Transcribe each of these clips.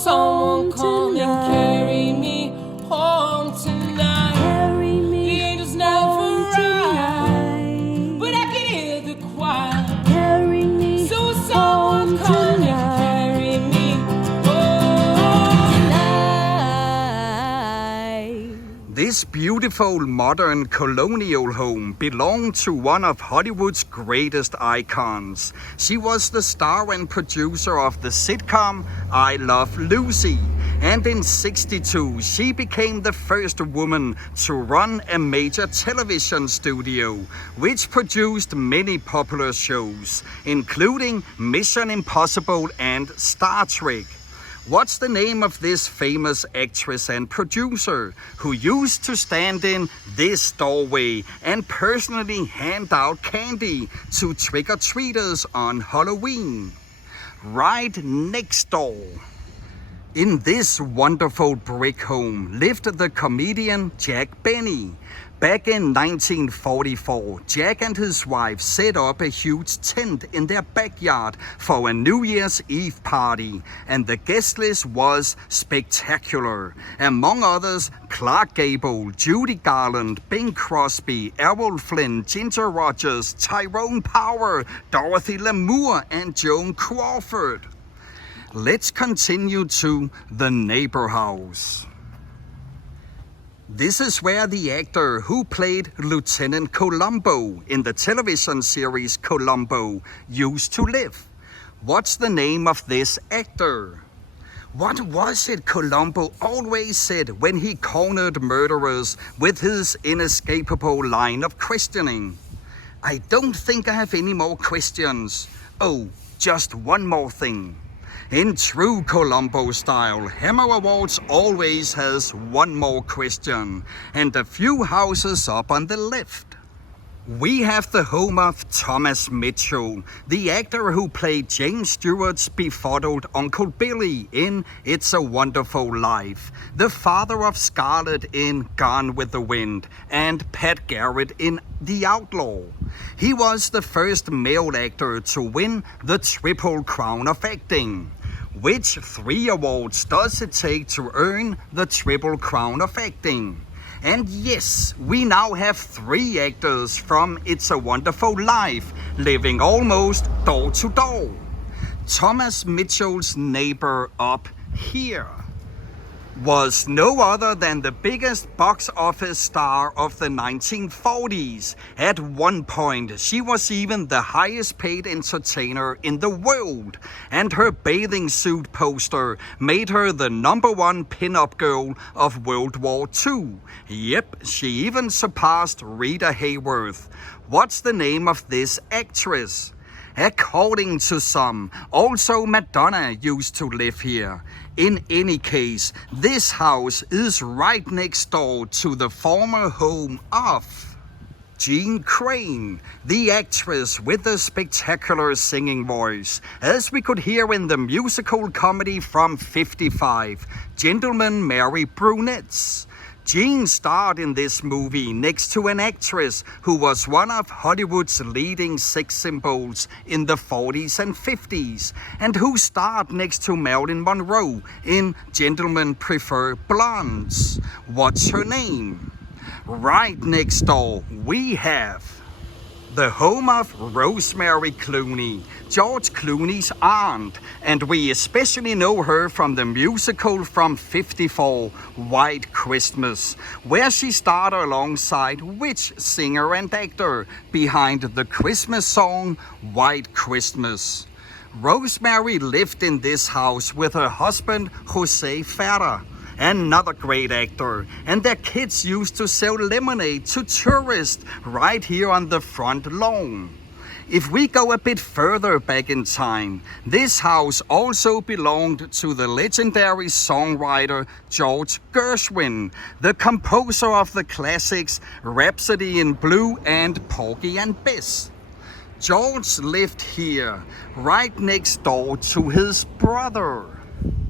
someone come and carry me home tonight. Carry me The angels never home tonight. but I can hear the choir. Carry me So someone home come and tonight. carry me home Tonight. This beautiful modern colonial home belonged to one of Hollywood's greatest icons. She was the star and producer of the sitcom I Love Lucy. And in '62, she became the first woman to run a major television studio, which produced many popular shows, including Mission Impossible and Star Trek. What's the name of this famous actress and producer who used to stand in this doorway and personally hand out candy to trick-or-treaters on Halloween? Right next door. In this wonderful brick home lived the comedian Jack Benny. Back in 1944, Jack and his wife set up a huge tent in their backyard for a New Year's Eve party, and the guest list was spectacular. Among others, Clark Gable, Judy Garland, Bing Crosby, Errol Flynn, Ginger Rogers, Tyrone Power, Dorothy Lamour, and Joan Crawford. Let's continue to the neighbor house. This is where the actor who played Lieutenant Columbo in the television series Columbo used to live. What's the name of this actor? What was it Columbo always said when he cornered murderers with his inescapable line of questioning? I don't think I have any more questions. Oh, just one more thing. In true Columbo style, Hammer Awards always has one more question, and a few houses up on the left. We have the home of Thomas Mitchell, the actor who played James Stewart's befuddled Uncle Billy in It's a Wonderful Life, the father of Scarlett in Gone with the Wind, and Pat Garrett in The Outlaw. He was the first male actor to win the Triple Crown of Acting. Which 3 awards does it take to earn the Triple Crown of Acting? And yes, we now have 3 actors from It's a Wonderful Life living almost door to door. Thomas Mitchell's neighbor up here was no other than the biggest box office star of the 1940s. At one point, she was even the highest paid entertainer in the world, and her bathing suit poster made her the #1 pin-up girl of World War II. Yep, she even surpassed Rita Hayworth. What's the name of this actress? According to some, also Madonna used to live here. In any case, this house is right next door to the former home of Jeanne Crain, the actress with the spectacular singing voice, as we could hear in the musical comedy from '55, Gentlemen Marry Brunettes. Jeanne starred in this movie next to an actress who was one of Hollywood's leading sex symbols in the 40s and 50s, and who starred next to Marilyn Monroe in Gentlemen Prefer Blondes. What's her name? Right next door, we have the home of Rosemary Clooney, George Clooney's aunt, and we especially know her from the musical from '54, White Christmas, where she starred alongside which singer and actor behind the Christmas song White Christmas? Rosemary lived in this house with her husband José Ferrer, another great actor, and their kids used to sell lemonade to tourists right here on the front lawn. If we go a bit further back in time, this house also belonged to the legendary songwriter George Gershwin, the composer of the classics Rhapsody in Blue and Porgy and Bess. George lived here, right next door to his brother.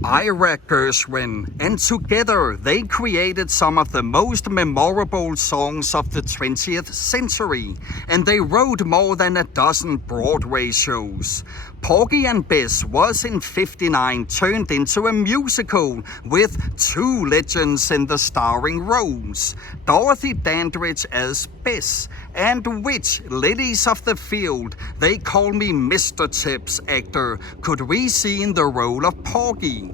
Ira Gershwin, and together they created some of the most memorable songs of the 20th century, and they wrote more than a dozen Broadway shows. Porgy and Bess was in '59 turned into a musical with two legends in the starring roles, Dorothy Dandridge as Bess, and which Lilies of the Field, They Call Me Mr. Tibbs actor could we see in the role of Porgy.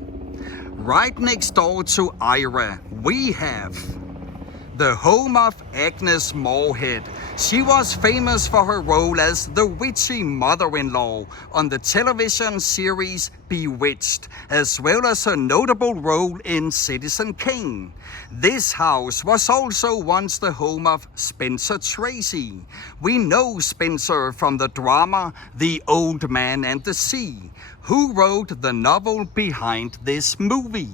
Right next door to Ira, we have the home of Agnes Moorehead. She was famous for her role as the witchy mother-in-law on the television series Bewitched, as well as her notable role in Citizen Kane. This house was also once the home of Spencer Tracy. We know Spencer from the drama The Old Man and the Sea, who wrote the novel behind this movie.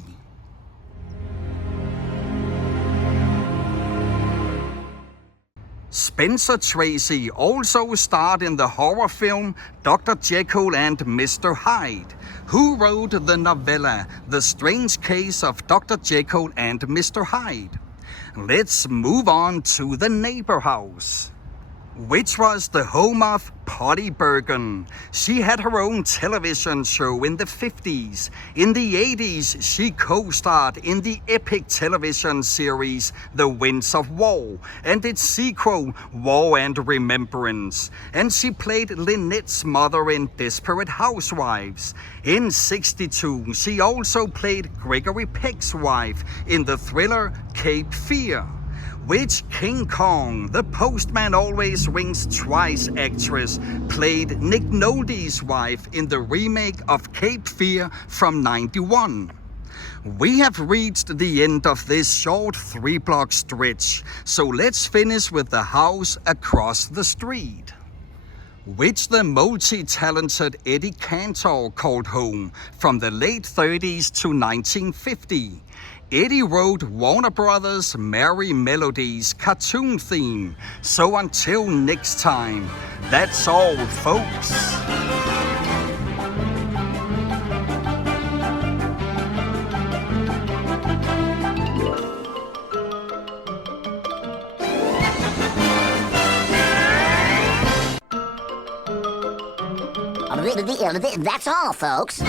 Spencer Tracy also starred in the horror film Dr. Jekyll and Mr. Hyde, who wrote the novella The Strange Case of Dr. Jekyll and Mr. Hyde. Let's move on to the neighbor house, which was the home of Polly Bergen. She had her own television show in the 50s. In the 80s, she co-starred in the epic television series The Winds of War and its sequel War and Remembrance. And she played Lynette's mother in Desperate Housewives. In '62, she also played Gregory Peck's wife in the thriller Cape Fear, which King Kong, the Postman Always Rings Twice actress, played Nick Nolte's wife in the remake of Cape Fear from '91. We have reached the end of this short 3-block stretch, so let's finish with the house across the street, which the multi-talented Eddie Cantor called home from the late 30s to 1950. Eddie wrote Warner Brothers' Merry Melodies cartoon theme. So until next time, that's all, folks. That's all, folks.